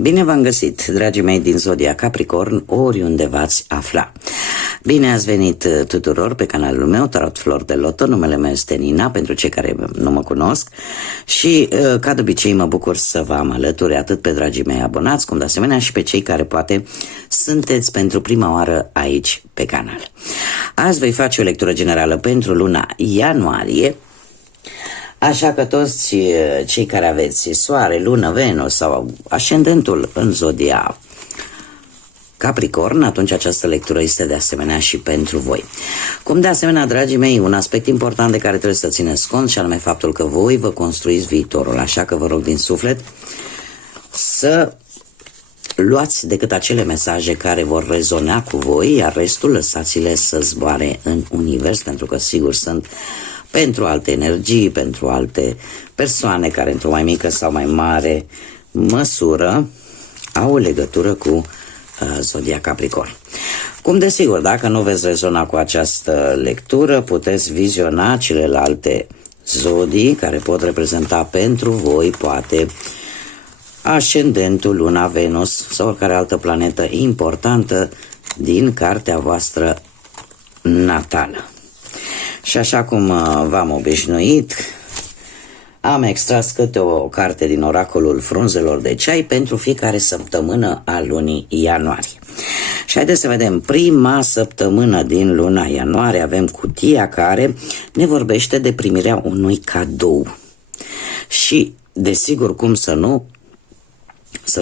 Bine v-am găsit, dragii mei din Zodia Capricorn, oriunde v-ați afla. Bine ați venit tuturor pe canalul meu, Tarot Flor de Loto. Numele meu este Nina, pentru cei care nu mă cunosc. Și, ca de obicei, mă bucur să vă am alături atât pe dragii mei abonați, cum de asemenea și pe cei care poate sunteți pentru prima oară aici pe canal. Azi voi face o lectură generală pentru luna ianuarie. Așa că toți cei care aveți Soare, Lună, Venus sau ascendentul în Zodia Capricorn, atunci această lectură este de asemenea și pentru voi. Cum de asemenea, dragii mei, un aspect important de care trebuie să țineți cont, și anume faptul că voi vă construiți viitorul, așa că vă rog din suflet să luați decât acele mesaje care vor rezona cu voi, iar restul lăsați-le să zboare în univers, pentru că sigur sunt pentru alte energii, pentru alte persoane care într-o mai mică sau mai mare măsură au o legătură cu Zodia Capricorn. Cum desigur, dacă nu veți rezona cu această lectură, puteți viziona celelalte zodii care pot reprezenta pentru voi, poate, ascendentul, Luna, Venus sau oricare altă planetă importantă din cartea voastră natală. Și așa cum v-am obișnuit, am extras câte o carte din oracolul frunzelor de ceai pentru fiecare săptămână a lunii ianuarie. Și haideți să vedem, prima săptămână din luna ianuarie avem cutia care ne vorbește de primirea unui cadou. Și, desigur, cum să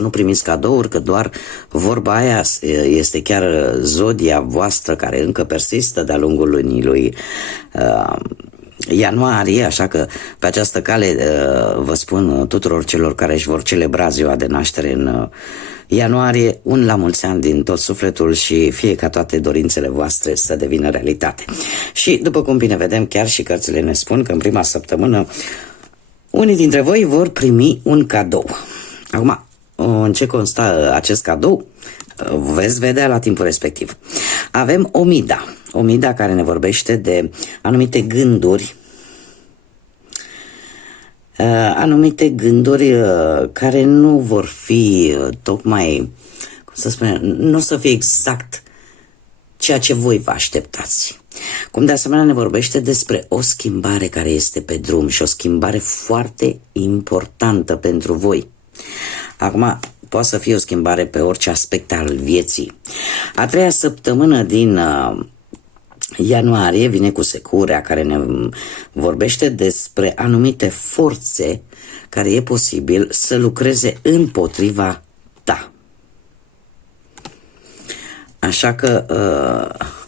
nu primiți cadouri, că doar vorba aia este chiar zodia voastră care încă persistă de-a lungul lunii lui ianuarie, așa că pe această cale vă spun tuturor celor care își vor celebra ziua de naștere în ianuarie, un la mulți ani din tot sufletul și fie ca toate dorințele voastre să devină realitate. Și după cum bine vedem, chiar și cărțile ne spun că în prima săptămână unii dintre voi vor primi un cadou. Acum, în ce constă acest cadou? Veți vedea la timpul respectiv. Avem Omida care ne vorbește de anumite gânduri, care nu vor fi tocmai, cum să spunem, nu o să fie exact ceea ce voi vă așteptați. Cum de asemenea ne vorbește despre o schimbare care este pe drum și o schimbare foarte importantă pentru voi. Acum, poate să fie o schimbare pe orice aspect al vieții. A treia săptămână din ianuarie vine cu Securea, care ne vorbește despre anumite forțe care e posibil să lucreze împotriva ta. Așa că,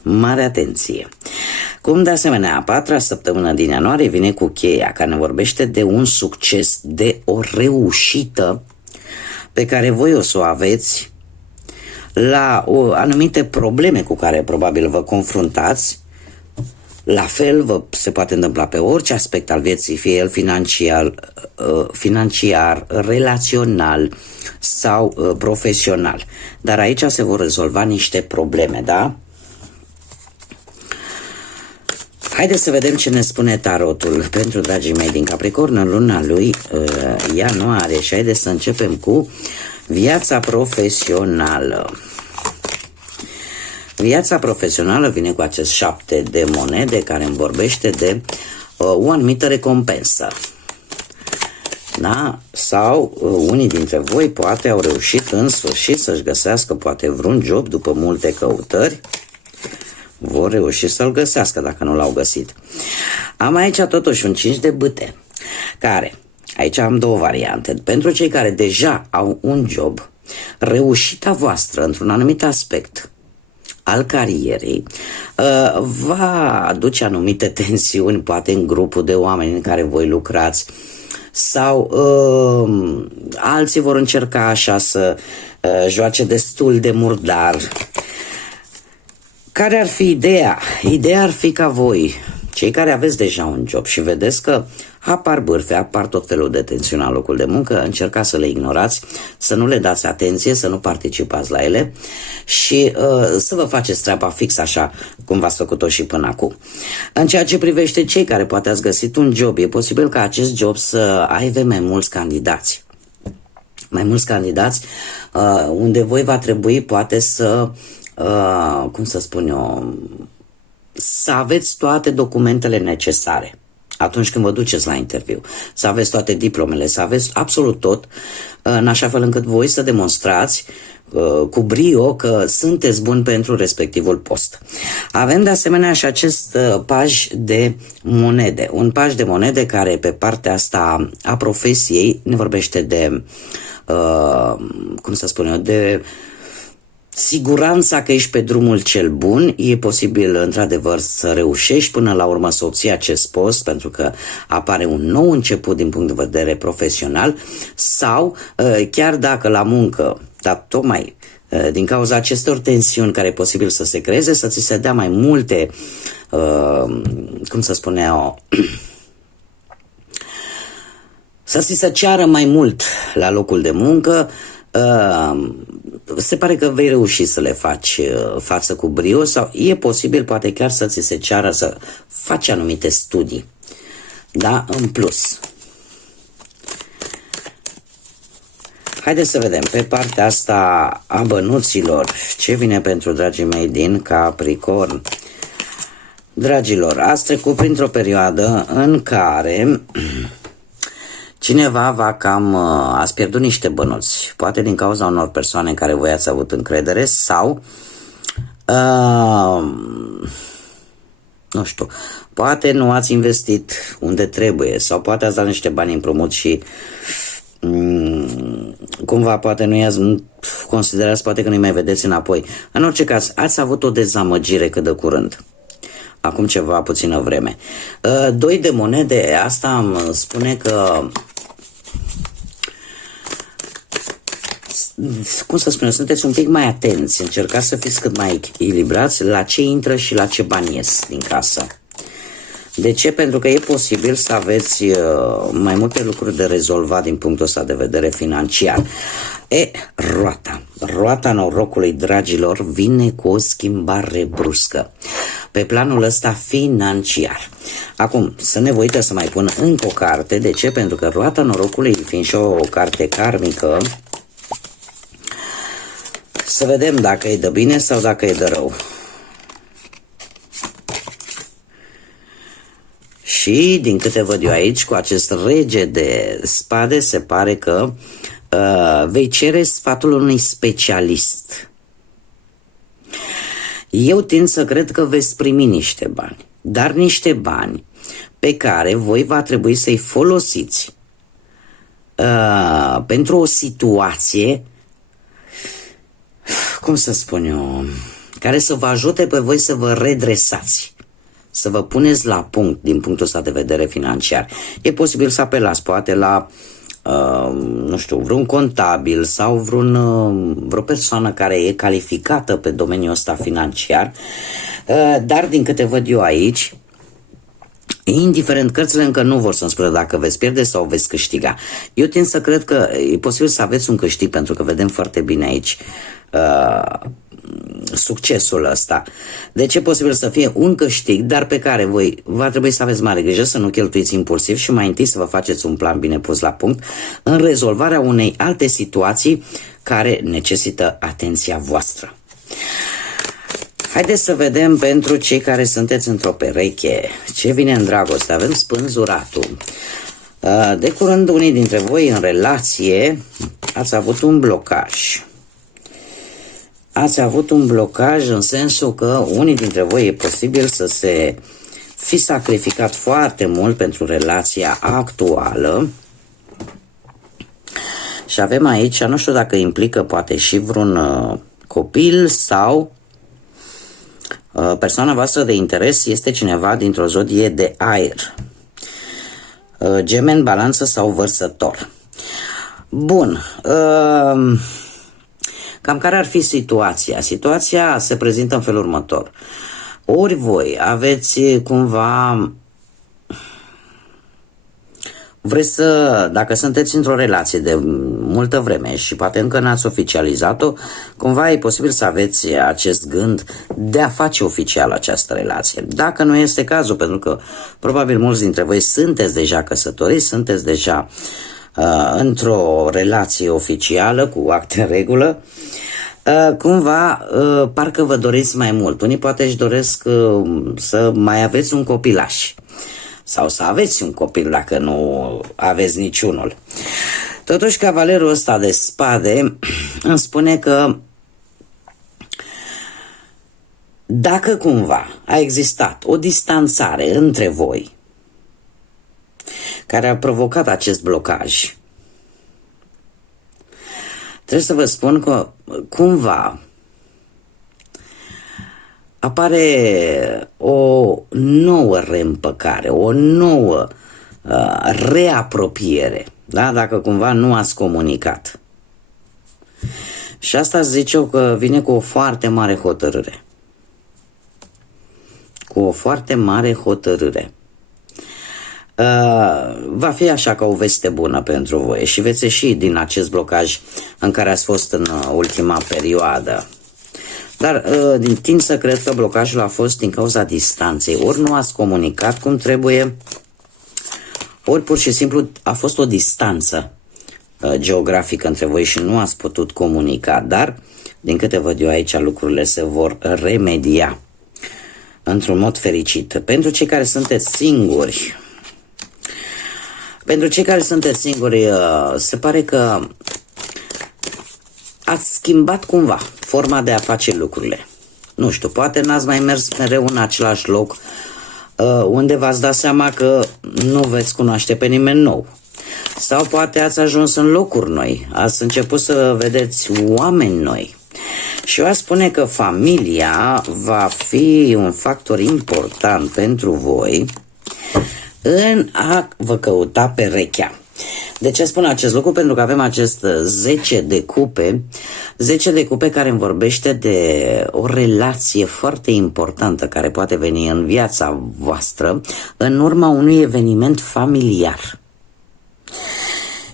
mare atenție. Cum de asemenea, a patra săptămână din ianuarie vine cu Cheia, care ne vorbește de un succes, de o reușită pe care voi o să o aveți la anumite probleme cu care probabil vă confruntați. La fel se poate întâmpla pe orice aspect al vieții, fie el financiar, relațional sau profesional. Dar aici se vor rezolva niște probleme, da? Haideți să vedem ce ne spune tarotul pentru dragii mei din Capricorn în luna lui ianuarie și haideți să începem cu viața profesională. Viața profesională vine cu acest 7 de monede care îmi vorbește de o anumită recompensă. Da? Sau unii dintre voi poate au reușit în sfârșit să-și găsească poate vreun job după multe căutări. Vor reuși să-l găsească dacă nu l-au găsit. Am aici totuși un 5 de bâte, care, aici am două variante. Pentru cei care deja au un job, reușita voastră într-un anumit aspect al carierei va aduce anumite tensiuni, poate în grupul de oameni în care voi lucrați, sau alții vor încerca așa să joace destul de murdar. Care ar fi ideea? Ideea ar fi ca voi, cei care aveți deja un job și vedeți că apar bârfe, apar tot felul de tensiuni la locul de muncă, încercați să le ignorați, să nu le dați atenție, să nu participați la ele și să vă faceți treaba fix așa cum v-ați făcut-o și până acum. În ceea ce privește cei care poate ați găsit un job, e posibil ca acest job să aibă mai mulți candidați. mai mulți candidați, unde voi va trebui poate să, cum să spun eu, să aveți toate documentele necesare atunci când vă duceți la interviu, să aveți toate diplomele, să aveți absolut tot, în așa fel încât voi să demonstrați cu brio că sunteți buni pentru respectivul post. Avem de asemenea și acest paj de monede, un paj de monede care pe partea asta a profesiei ne vorbește de, cum să spun eu, de siguranța că ești pe drumul cel bun. E posibil într-adevăr să reușești până la urmă să obții acest post, pentru că apare un nou început din punct de vedere profesional, sau chiar dacă la muncă, dar tocmai din cauza acestor tensiuni care e posibil să se creeze, să ți se dea mai multe, cum să spunea, să ți se ceară mai mult la locul de muncă. Se pare că vei reuși să le faci față cu brio, sau e posibil poate chiar să ți se ceară să faci anumite studii, da, în plus. Haideți să vedem pe partea asta a bănuților ce vine pentru dragii mei din Capricorn. Dragilor, ați trecut printr-o perioadă în care cineva ați pierdut niște bănuți, poate din cauza unor persoane în care voi ați avut încredere, sau nu știu, poate nu ați investit unde trebuie, sau poate ați dat niște bani împrumut și cumva poate nu i-ați considerați, poate că nu-i mai vedeți înapoi. În orice caz, ați avut o dezamăgire cât de curând, acum ceva puțină vreme. Doi de monede, asta îmi spune că, cum să spun, sunteți un pic mai atenți, încercați să fiți cât mai echilibrați la ce intră și la ce bani ies din casă. De ce? Pentru că e posibil să aveți mai multe lucruri de rezolvat din punctul ăsta de vedere financiar. Roata norocului, dragilor, vine cu o schimbare bruscă pe planul ăsta financiar. Acum, să ne uită să mai pun încă o carte. De ce? Pentru că roata norocului, fiind și o carte karmică, să vedem dacă e de bine sau dacă e de rău. Și din câte văd eu aici, cu acest rege de spade, se pare că vei cere sfatul unui specialist. Eu tind să cred că veți primi niște bani, dar niște bani pe care voi va trebui să-i folosiți pentru o situație, cum să spun eu, care să vă ajute pe voi să vă redresați, să vă puneți la punct din punctul ăsta de vedere financiar. E posibil să apelați poate la, nu știu, vreun contabil sau vreo persoană care e calificată pe domeniul ăsta financiar, dar din câte văd eu aici, indiferent, cărțile încă nu vor să-mi spună dacă veți pierde sau veți câștiga. Eu tind să cred că e posibil să aveți un câștig, pentru că vedem foarte bine aici succesul ăsta. Deci e posibil să fie un câștig, dar pe care voi va trebui să aveți mare grijă să nu cheltuiți impulsiv și mai întâi să vă faceți un plan bine pus la punct în rezolvarea unei alte situații care necesită atenția voastră. Haideți să vedem pentru cei care sunteți într-o pereche ce vine în dragoste. Avem spânzuratul. De curând unii dintre voi în relație ați avut un blocaj. Ați avut un blocaj în sensul că unii dintre voi e posibil să se fi sacrificat foarte mult pentru relația actuală. Și avem aici, nu știu dacă implică poate și vreun copil sau persoana voastră de interes este cineva dintr-o zodie de aer. Gemeni, Balanță sau Vărsător. Bun. Cam care ar fi situația? Situația se prezintă în felul următor. Ori voi aveți cumva, vreți să, dacă sunteți într-o relație de multă vreme și poate încă n-ați oficializat-o, cumva e posibil să aveți acest gând de a face oficial această relație. Dacă nu este cazul, pentru că probabil mulți dintre voi sunteți deja căsătoriți, sunteți deja într-o relație oficială cu acte în regulă, cumva parcă vă doriți mai mult. Unii poate își doresc să mai aveți un copilaș sau să aveți un copil dacă nu aveți niciunul. Totuși, cavalerul ăsta de spade îmi spune că dacă cumva a existat o distanțare între voi care a provocat acest blocaj, trebuie să vă spun că cumva apare o nouă reîmpăcare, o nouă reapropiere, da? Dacă cumva nu ați comunicat. Și asta zic eu că vine cu o foarte mare hotărâre. Cu o foarte mare hotărâre. Va fi așa ca o veste bună pentru voi și veți ieși din acest blocaj în care ați fost în ultima perioadă. Dar tind să cred că blocajul a fost din cauza distanței. Ori nu ați comunicat cum trebuie, ori pur și simplu a fost o distanță geografică între voi și nu ați putut comunica. Dar, din câte văd eu aici, lucrurile se vor remedia într-un mod fericit. Pentru cei care sunteți singuri, se pare că ați schimbat cumva forma de a face lucrurile. Nu știu, poate n-ați mai mers mereu în același loc unde v-ați dat seama că nu veți cunoaște pe nimeni nou. Sau poate ați ajuns în locuri noi, ați început să vedeți oameni noi. Și eu aș spune că familia va fi un factor important pentru voi în a vă căuta perechea. De ce spun acest lucru? Pentru că avem acest 10 de cupe, 10 de cupe care îmi vorbește de o relație foarte importantă care poate veni în viața voastră în urma unui eveniment familiar.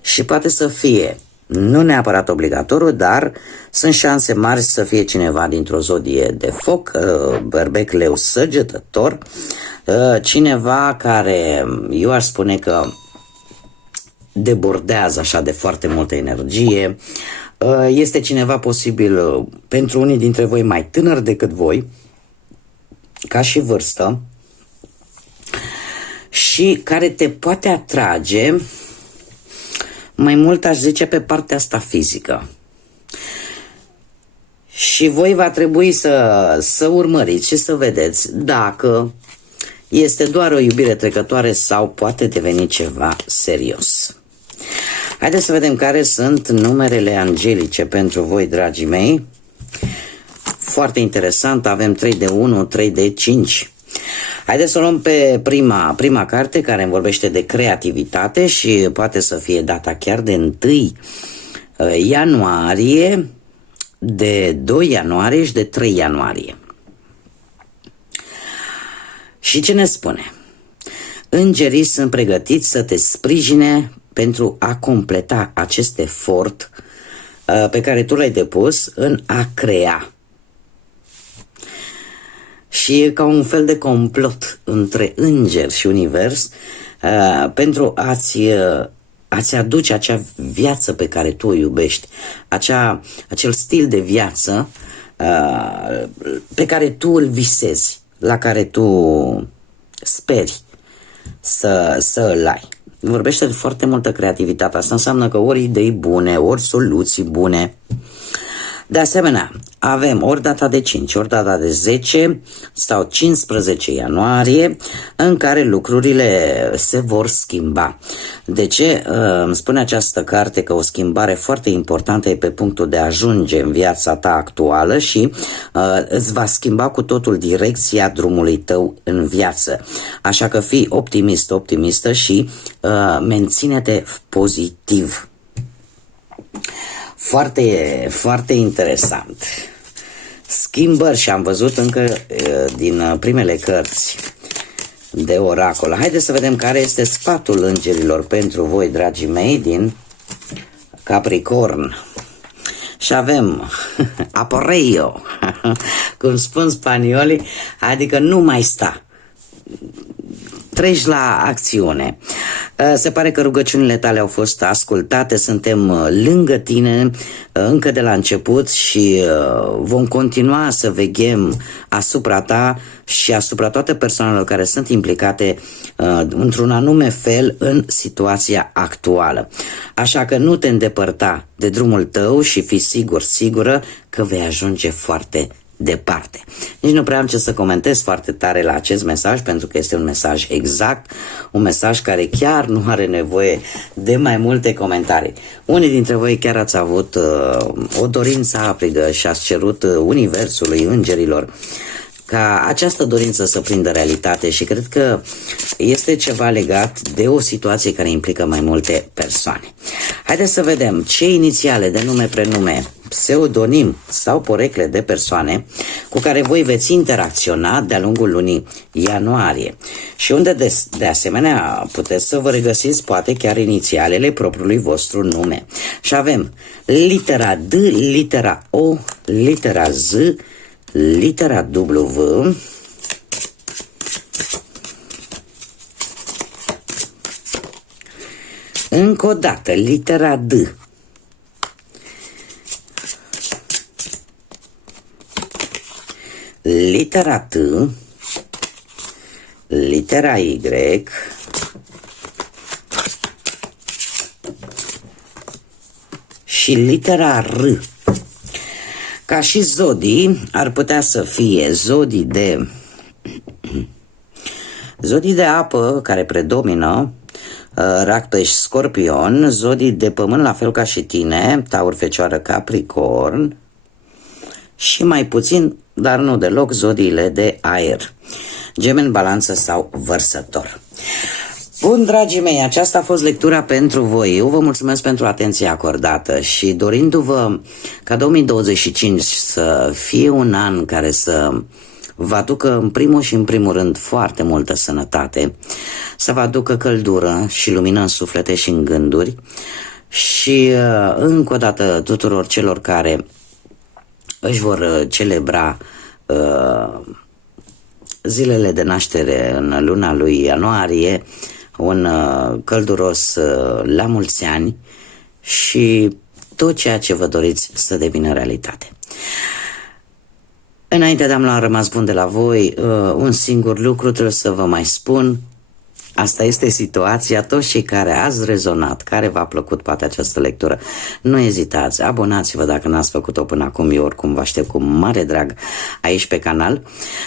Și poate să fie, nu neapărat obligatoriu, dar sunt șanse mari să fie cineva dintr-o zodie de foc, berbec, leu, săgetător, cineva care, eu aș spune că debordează așa de foarte multă energie, este cineva posibil pentru unii dintre voi mai tânăr decât voi, ca și vârstă, și care te poate atrage mai mult, aș zice, pe partea asta fizică. Și voi va trebui să urmăriți și să vedeți dacă este doar o iubire trecătoare sau poate deveni ceva serios. Haideți să vedem care sunt numerele angelice pentru voi, dragii mei. Foarte interesant, avem 3 de 1, 3 de 5. Haideți să o luăm pe prima carte care îmi vorbește de creativitate și poate să fie data chiar de 1 ianuarie, de 2 ianuarie și de 3 ianuarie. Și ce ne spune? Îngerii sunt pregătiți să te sprijine pentru a completa acest efort pe care tu l-ai depus în a crea. Și e ca un fel de complot între îngeri și univers pentru a-ți aduce acea viață pe care tu o iubești, acel stil de viață pe care tu îl visezi, la care tu speri să îl ai. Vorbește de foarte multă creativitate. Asta înseamnă că ori idei bune, ori soluții bune. De asemenea, avem ori data de 5, ori data de 10 sau 15 ianuarie în care lucrurile se vor schimba. De ce? Îmi spune această carte că o schimbare foarte importantă e pe punctul de a ajunge în viața ta actuală și îți va schimba cu totul direcția drumului tău în viață. Așa că fii optimistă și menține-te pozitiv. Foarte, foarte interesant. Schimbări și am văzut încă din primele cărți de oracol. Haideți să vedem care este sfatul îngerilor pentru voi, dragii mei, din Capricorn. Și avem aporeio, cum spun spaniolii, adică nu mai sta. treci la acțiune. Se pare că rugăciunile tale au fost ascultate, suntem lângă tine încă de la început și vom continua să veghem asupra ta și asupra toate persoanelor care sunt implicate într-un anume fel în situația actuală. Așa că nu te îndepărta de drumul tău și fii sigură că vei ajunge foarte departe. Nici nu prea am ce să comentez foarte tare la acest mesaj, pentru că este un mesaj exact, un mesaj care chiar nu are nevoie de mai multe comentarii. Unii dintre voi chiar ați avut o dorință aprigă și ați cerut universului, îngerilor, ca această dorință să prindă realitate și cred că este ceva legat de o situație care implică mai multe persoane. Haideți să vedem ce inițiale de nume, prenume, pseudonim sau porecle de persoane cu care voi veți interacționa de-a lungul lunii ianuarie și unde de asemenea puteți să vă regăsiți poate chiar inițialele propriului vostru nume. Și avem litera D, litera O, litera Z, litera W, încă o dată, litera D, litera T, litera Y și litera R. Ca și zodii, ar putea să fie zodii de apă care predomină, Rac, Pești, Scorpion, zodii de pământ la fel ca și tine, Taur, Fecioară, Capricorn și mai puțin, dar nu deloc, zodiile de aer, Gemeni, Balanță sau Vărsător. Bun, dragii mei, aceasta a fost lectura pentru voi. Eu vă mulțumesc pentru atenția acordată și dorindu-vă ca 2025 să fie un an care să vă aducă în primul și în primul rând foarte multă sănătate, să vă aducă căldură și lumină în suflete și în gânduri și încă o dată tuturor celor care își vor celebra zilele de naștere în luna lui ianuarie, un călduros la mulți ani și tot ceea ce vă doriți să devină realitate. Înainte de a rămas bun de la voi, un singur lucru trebuie să vă mai spun. Asta este situația, toți cei care ați rezonat, care v-a plăcut poate această lectură, nu ezitați, abonați-vă dacă n-ați făcut-o până acum, eu oricum vă aștept cu mare drag aici pe canal,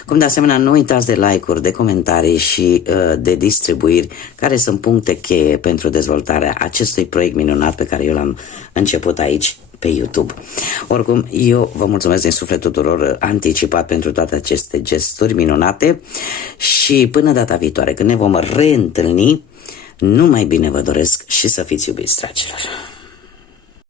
cum de asemenea nu uitați de like-uri, de comentarii și de distribuiri, care sunt puncte cheie pentru dezvoltarea acestui proiect minunat pe care eu l-am început aici pe YouTube. Oricum, eu vă mulțumesc din suflet tuturor anticipat pentru toate aceste gesturi minunate și până data viitoare, când ne vom reîntâlni, numai bine vă doresc și să fiți iubiți, dragilor!